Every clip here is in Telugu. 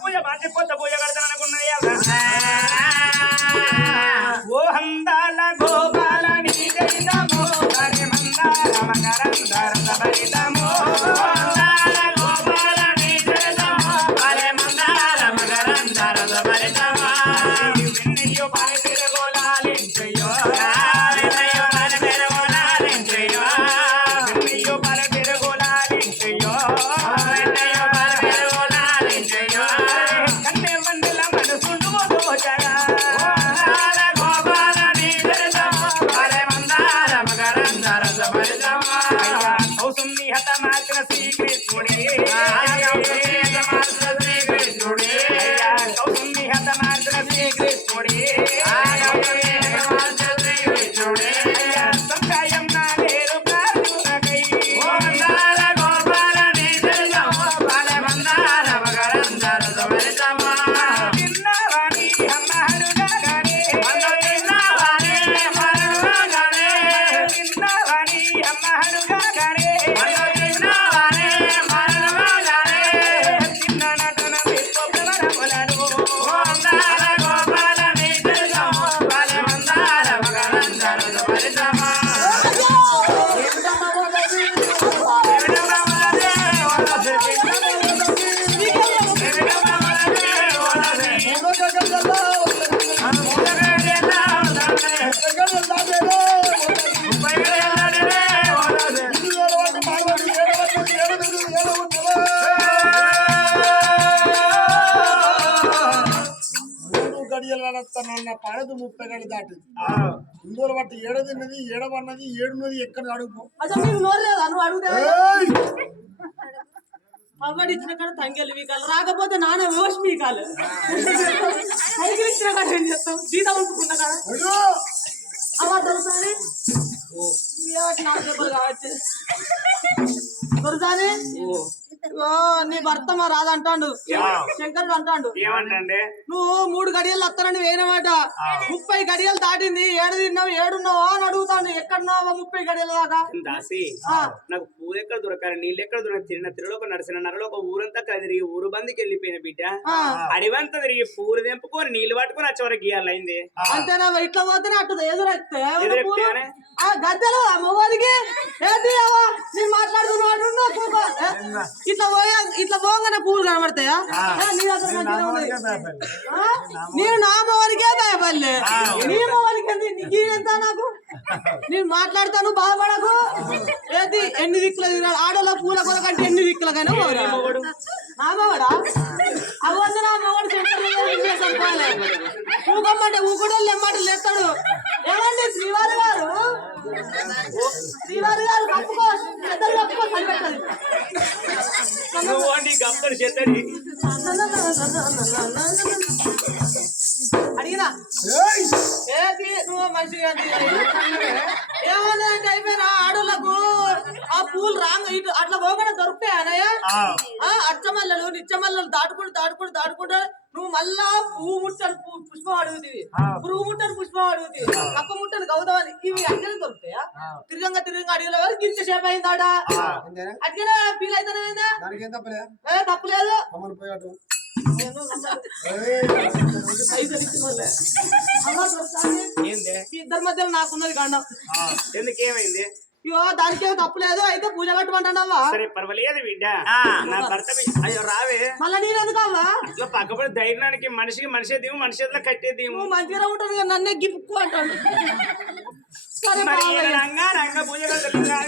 పూజ బాధ్య పొద్దు పూజ కడతాను అనుకున్నది ఓ హందాల గోపాల నీ జైతమో హరి మందార మకరందర సబరితమో ముప్పై గడి దాటింది. ఇందులో బట్టి ఏడదిన్నది ఏడవన్నది ఏడున్నది ఎక్కడ అడుగు? అవ్వడి ఇచ్చిన కాడ తంగెలు వీకాలు రాకపోతే నాన్న వ్యవస్థ వీకాలు సైకిల్ ఇచ్చిన కాడ ఏం చేస్తాం జీతం ఉంచుకున్న కాడ? నాకు చెప్పలు నీ భర్త మా శంకరుడు అంటాడు. ఏమంటే నువ్వు మూడు గడియలు వస్తానని వేయనమాట. ముప్పై గడియలు దాటింది. ఏడు తిన్నావు ఏడున్నావా అని అడుగుతాను ఎక్కడున్నావా ముప్పై గడియల దాకా. నాకు పూలు ఎక్కడ దొరకాలి నీళ్ళు ఎక్కడ దొరక తిరిగిన తిరలోక నడిచిన నరలో ఒక ఊరంతా తిరిగి ఊరు బందికి వెళ్ళిపోయిన బిడ్డ. అడివంతా తిరిగి పూలు తెంపుకొని నీళ్ళు పట్టుకొని వచ్చే వరకు ఇయ్యాలైంది అంతేనా ఇట్లా పోతేనే అట్టు ఎదురెక్తే గద్దెలు? నేను మాట్లాడుతున్నాడు? ఇట్లా పోయా ఇట్లా పోగానే పూలు కనబడతాయా? నేను నా మగవాడికే భయపడలే. నీ? నీకు ఎంత నాకు? నేను మాట్లాడతాను బాధపడకు ఏంటి ఎన్ని దిక్కులు తిరిగాడు ఆడలో పూల కొలకంటే ఎన్ని దిక్కులకైనా పోరా నా మగడా అవన్నీ నా ఊకమ్మంటే ఊకుడు లెమ్మంటే లేస్తాడు ఏమండి శ్రీవారి గారు శ్రీవారి గారు కప్పుకో పెద్దలు కప్పుకో సరిపెట్టాలి గప్పలు చెత్తడి అడుగుతుంది కప్ప ముట్టను గౌతమని ఇవి అడిగిన దొరుకుతాయా? తిరగంగా తిరగంగా అడిగిన వారు గింత సేపు అయిందాడా? అడిగిన ఫీల్ అవుతానే దానికి ఏం తప్పలే ఏ తప్పులేదు. వాళ్ళే. ఇద్దరి మధ్యలో నాకున్నది గండం. ఎందుకు ఇగో దానికేం తప్పులేదు అయితే పూజ కట్టమంటావా సరే పర్వాలేదు బిడ్డ నా భర్త మీ- అయ్యో రావే. మళ్ళీ నేను ఎందుకు అవ్వా ఇట్లా పక్కపడి ధైర్యానికి మనిషికి మనిషి దీవు మనిషి చేతిలో కట్టేదేమో నువ్వు మంచిగా ఉంటుంది కదా నన్నే గిప్పుకు అంటాడు. సరే మరి బాబాయ్. రంగా రంగ పూజ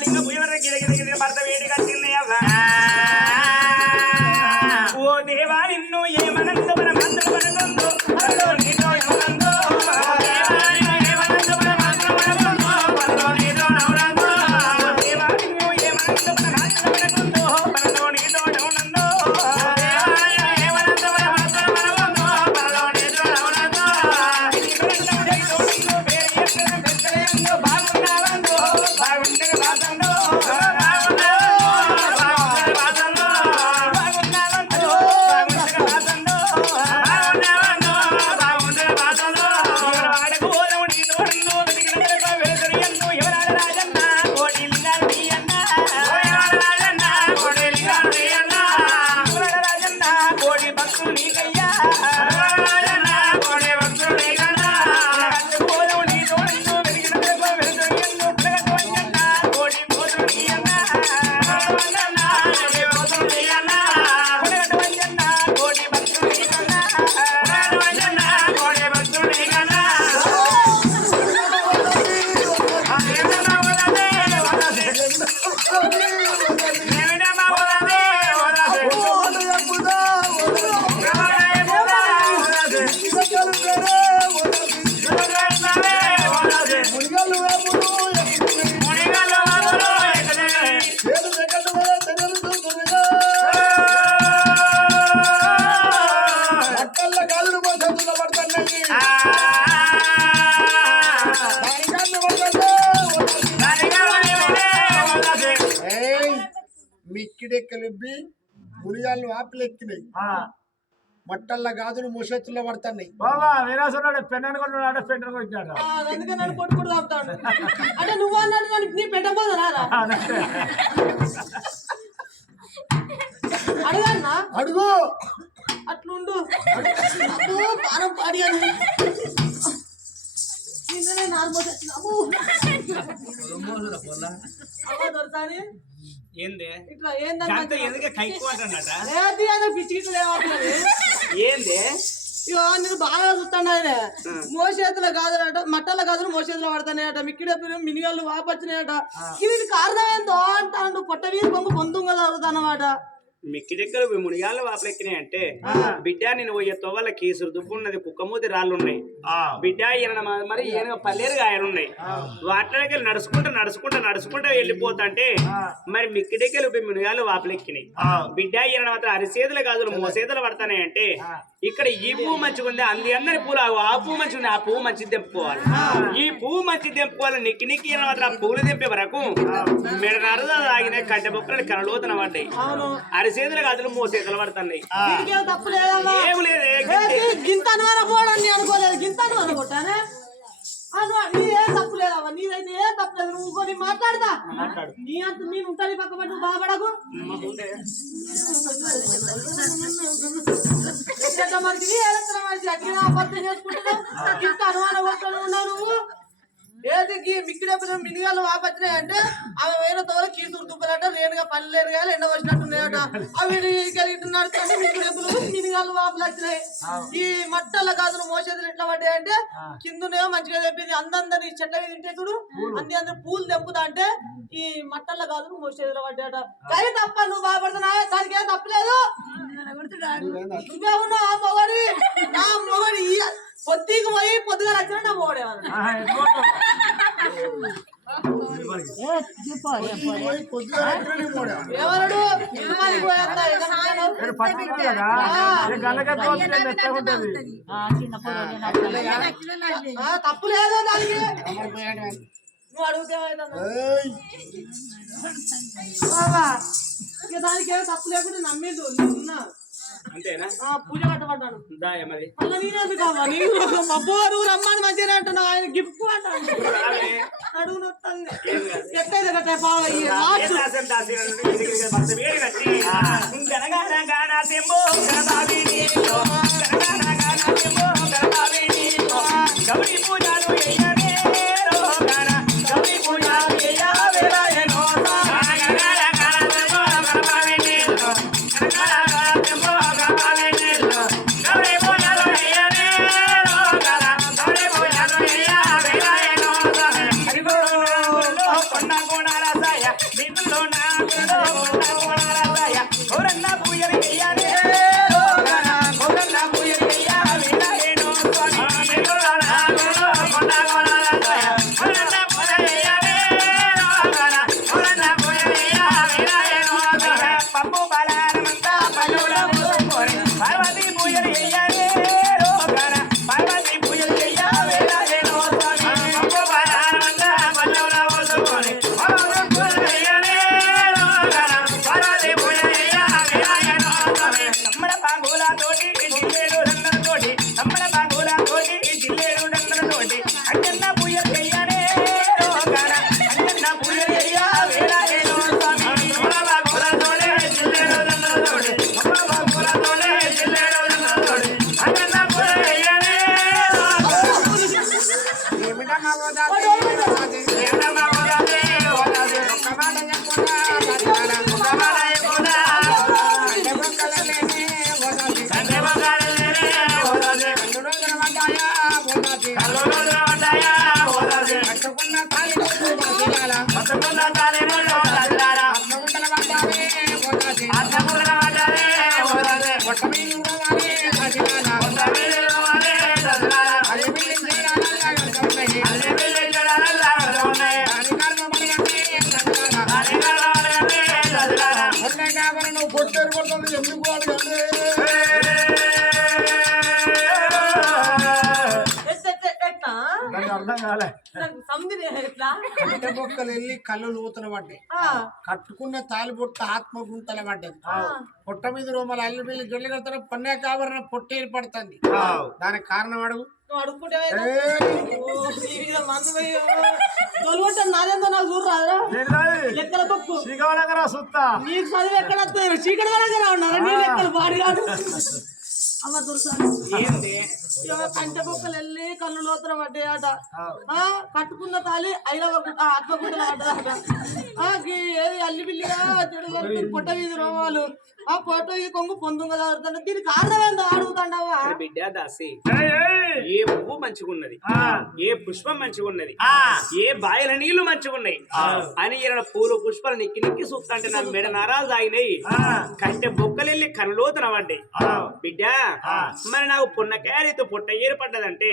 లింగ పూజ వరకు గిర గిర గిర భర్త వేడి. ఆపిలు ఎక్కినాయి. ఆ, మట్టల్ల గాజులు ముషెత్తులో పడుతున్నాయి. బాబా వినాసున్నాడు పెన్ను కొన్నాడు పెన్ను కొట్టాడు ఆ, అందుకే నన్ను కొట్టు కొట్టు తాపుతాడు అంటే నువ్వు అన్నాడు నన్ను నీ పెట్టబోదు రారా? అడగన్నా? అడుగు. అట్లుండు. పానం నిన్ననే దొరసాని ఏంది? ఇట్లా ఎందుకు ఏది ఏంది? ఇగో నేను బాగా చూస్తాను ఆయన. మోసేతుల గాజులట మట్టల గాజులు మోసేతులు పడతానేట మిక్కిడ మినిగాళ్ళు వాపచ్చినాయట. ఇది కారణం ఏందో అంటాడు పొట్ట వీధి బొమ్మ పొందుగా జరుగుతానమాట మిక్కి దగ్గర మునిగాళ్ళు వాపలెక్కినాయి అంటే బిడ్డ నేను పోయే తొవ్వల కీసురు దుబ్బు ఉన్నది కుక్కమూతి రాళ్ళు ఉన్నాయి. బిడ్డ ఈయన మరి ఈయన పల్లేరు గాయలు ఉన్నాయి. వాటికి నడుచుకుంటూ నడుచుకుంటూ నడుచుకుంటూ వెళ్ళిపోతుంటే మరి మిక్కి దగ్గర మునిగాళ్ళు వాపలెక్కినాయి బిడ్డ ఈయన మాత్రం అరిసేతులు కాదు మోసేతులు పడతానే అంటే ఇక్కడ ఈ పువ్వు మంచిగా ఉంది అంది అందరి పూలు. ఆ పువ్వు మంచిగా ఉంది ఆ పువ్వు మంచిది తెంపుకోవాలి. ఈ పువ్వు మంచిది తెంపుకోవాలి నిక్కి నిక్కి ఈయన మాత్రం ఆ పువ్వులు తెంపే వరకు మెడనారు తాగిన కట్టె బొక్కలు కరలోతన పడ్డాయి. అవును అరిసేతులు కాదులు మోసేతులు పడుతున్నాయి ఏం లేదే ఏది గింత. అనుమానం పోవడం అనుకోలేదు. గింత నీదేం తప్పు లేదమ్మా. నీదైతే ఏం తప్పు లేదు. నువ్వు కొన్ని మాట్లాడతా. మాట్లాడు. నీ అంత నేను ఉంటాను పక్క పట్టు బాధపడకు ఎక్కడ మనిషి అబద్ధం చేసుకుంటున్నావు? ఇంత అనుమానం ఉన్నావు నువ్వు? ఏది మిక్కిడప్పుడు మినిగాలు వాపచ్చినాయి అంటే ఆమె వేరే తోల కీసురు దుబ్బలట రేణుగా పల్లె లేరుగా ఎండ వచ్చినట్టున్నాయట. అవి కలిగి నడుస్తుంటే మిక్కిడెప్పులు మినిగాలు వాపులు వచ్చినాయి ఈ మట్టల గాజులు మోసేదులు ఎట్లా పడ్డాయి అంటే కిందనేమో మంచిగా తెప్పింది. అందందరి చెట్ల మీద తింటే చూడు. అంది అందరు పూలు తెంపుతా అంటే ఈ మట్టల గాజులు మోసేదులు పడ్డాయట. కానీ తప్ప నువ్వు బాధపడుతున్నా దానికి ఏం తప్పలేదు నువ్వే ఉన్నావు ఆ మొగడి? నా మొగడి పొద్దుకి పోయి పొద్దుగా వచ్చిన మోడా? ఎవరు ఇల్లు పోయేస్తా ఎక్కడ తప్పు లేదు దానికి. నువ్వు అడిగితే ఏమైందన్నా? ఏయ్. బాబా, ఇక దానికి ఏమో తప్పు లేకుండా నమ్మిండు నేను ఉన్నా. అంతేనా? పూజ కట్టబడ్డాను. దాయ మరి. మళ్ళీ నీకు రమ్మని మంచిగా అంటున్నావు. ఆయన గిఫ్ట్ అంటాను. అడుగు నొత్తంగా. ఎట్టయితే కట్టే మార్చు. తోటి అంజన్న పూజలు అంటే బొక్కలు వెళ్ళి కళ్ళు నూతన పడ్డాయి. ఆ, కట్టుకున్న తాలిబొట్టు ఆత్మ గుంతల పడ్డది పొట్ట మీద రోమలు అల్లి పిల్లి గెల్లి కడతారు పన్యాకాభరణ పొట్ట ఏర్పడుతుంది. దానికి కారణం అడుగు. సుత్తా. నీకు చదివి ఎక్కడ కూడా ఉన్నారా? నీ లెక్కలు పాడి కాదు అమ్మ దుర్సారి కంచె బొక్కలు వెళ్ళి కళ్ళు లోతున పడ్డాయట. ఆ, కట్టుకున్న తాలి పడ్డదట ఆ, గీ ఏది అల్లి బిల్లిగా పొట్ట వీధి రోమాలు. ఆ పొట్ట వీధి కొంగు పొందుగా తాగుతాడు దీనికి కారణం ఏందో అడుగుతాండవా బిడ్డ దాసి ఏయ్, ఏయ్. ఏ పువ్వు మంచిగున్నది? ఆ, ఏ పుష్పం మంచిగున్నది? ఆ. ఏ బాయిల నీళ్ళు మంచిగున్నాయి? అని ఈయన పూలు పుష్పాలు నిక్కి నిక్కి చూస్తుంటే నా మెడ నారాలు తాగినాయి. ఆ. కంటే బొక్కలెళ్ళి కనులోతున పడ్డాయి. ఆ. బిడ్డ. మరి నాకు పున్నకాయలతో పుట్ట ఏర్పడ్డదంటే.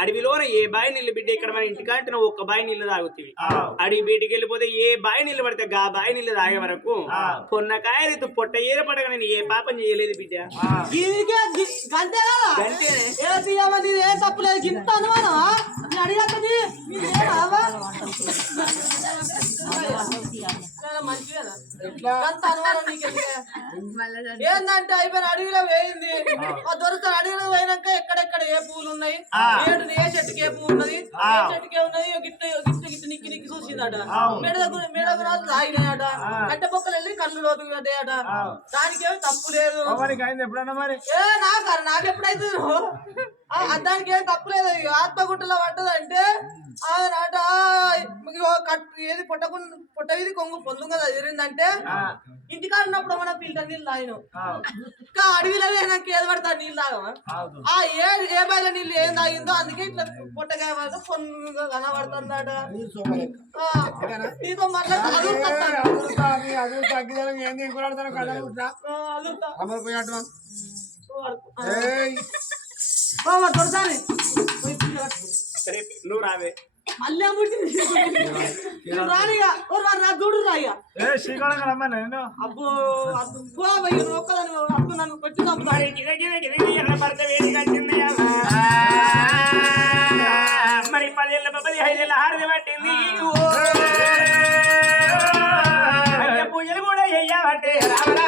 అడవిలోన ఏ బాయి నీళ్ళు బిడ్డ ఇక్కడ మన ఇంటికంటే ఒక్క బాయి నీళ్ళు తాగుతీవి? ఆ. అడవి బయటికి వెళ్ళిపోతే ఏ బాయి నీళ్ళు పడితే గా బాయి నీళ్ళు తాగే వరకు ఆ. పున్నకాయలతో పుట్ట ఏర్పడగా నేను ఏ పాపం చేయలేదు బిడ్డ. తప్పులేదు అనుమానం ఏందంటే అయిపోయిన అడవిలో వేయింది ఆ. దొరుకుతారు అడవిలో పోయినాక ఎక్కడెక్కడ ఏ పూలు ఉన్నాయి? ఏ చెట్టుకి ఏ పువ్వు ఉన్నది? ఏ చెట్టుకి ఉన్నది? ఓ గిట్ట గిట్ట గిట్ట నిక్కి నిక్కి చూసిందట. మెడ దగ్గర మెడ గుణాలు తాగినాయట. కట్టె పొక్కలు వెళ్ళి కళ్ళు లోతుకు పడ్డాయట దానికేం తప్పు లేదు. ఏ నాకు నాకు ఎప్పుడైతే దానికి ఏం తప్పు లేదు. ఇక ఆత్మగుట్టలో పడ్డదంటే నాట ఏది పొట్టకు పొట్ట వీధి కొంగు పొందు కదా ఎదిరిందంటే ఇంటికాడ ఉన్నప్పుడు మన ఫిల్టర్ నీళ్ళు తాగినాం? ఇంకా అడవిలో నాకు ఏది పడతా నీళ్ళు తాగమా ఆ ఏ ఏ బయల నీళ్ళు ఏం తాగిందో అందుకే ఇట్లా పొట్టకాయ పడితే పొన్నుగా కనబడుతుందట. నీతో అదురుతా సరే నువ్వు రావే మళ్ళీ రానిగా చూడు రాయ్యా ఏ శ్రీకాళంగా రమ్మని నేను అబ్బో అబ్బో అయ్యి ఒక్కదాని అబ్బు నన్ను కొట్టి చంపుతాడు మరి పదేళ్ళ పది ఐదేళ్ళ హారతి పట్టింది అయ్య పూజలు కూడా చెయ్యబట్టే రామరాము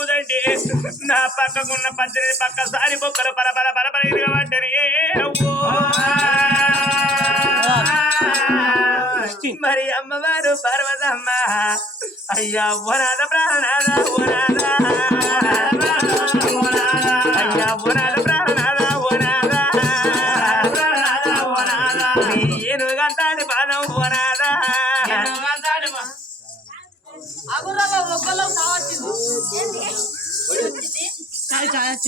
కుదండి నా పక్కకున్న పద్దెనిమిది పక్కసారి బొక్కలు బలబల బలబల ఇరగబడ్డరి మరి అమ్మవారు పర్వతమ్మ అయ్యా ఓనాద ప్రాణాద ఓనాద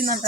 వచ్చిందంట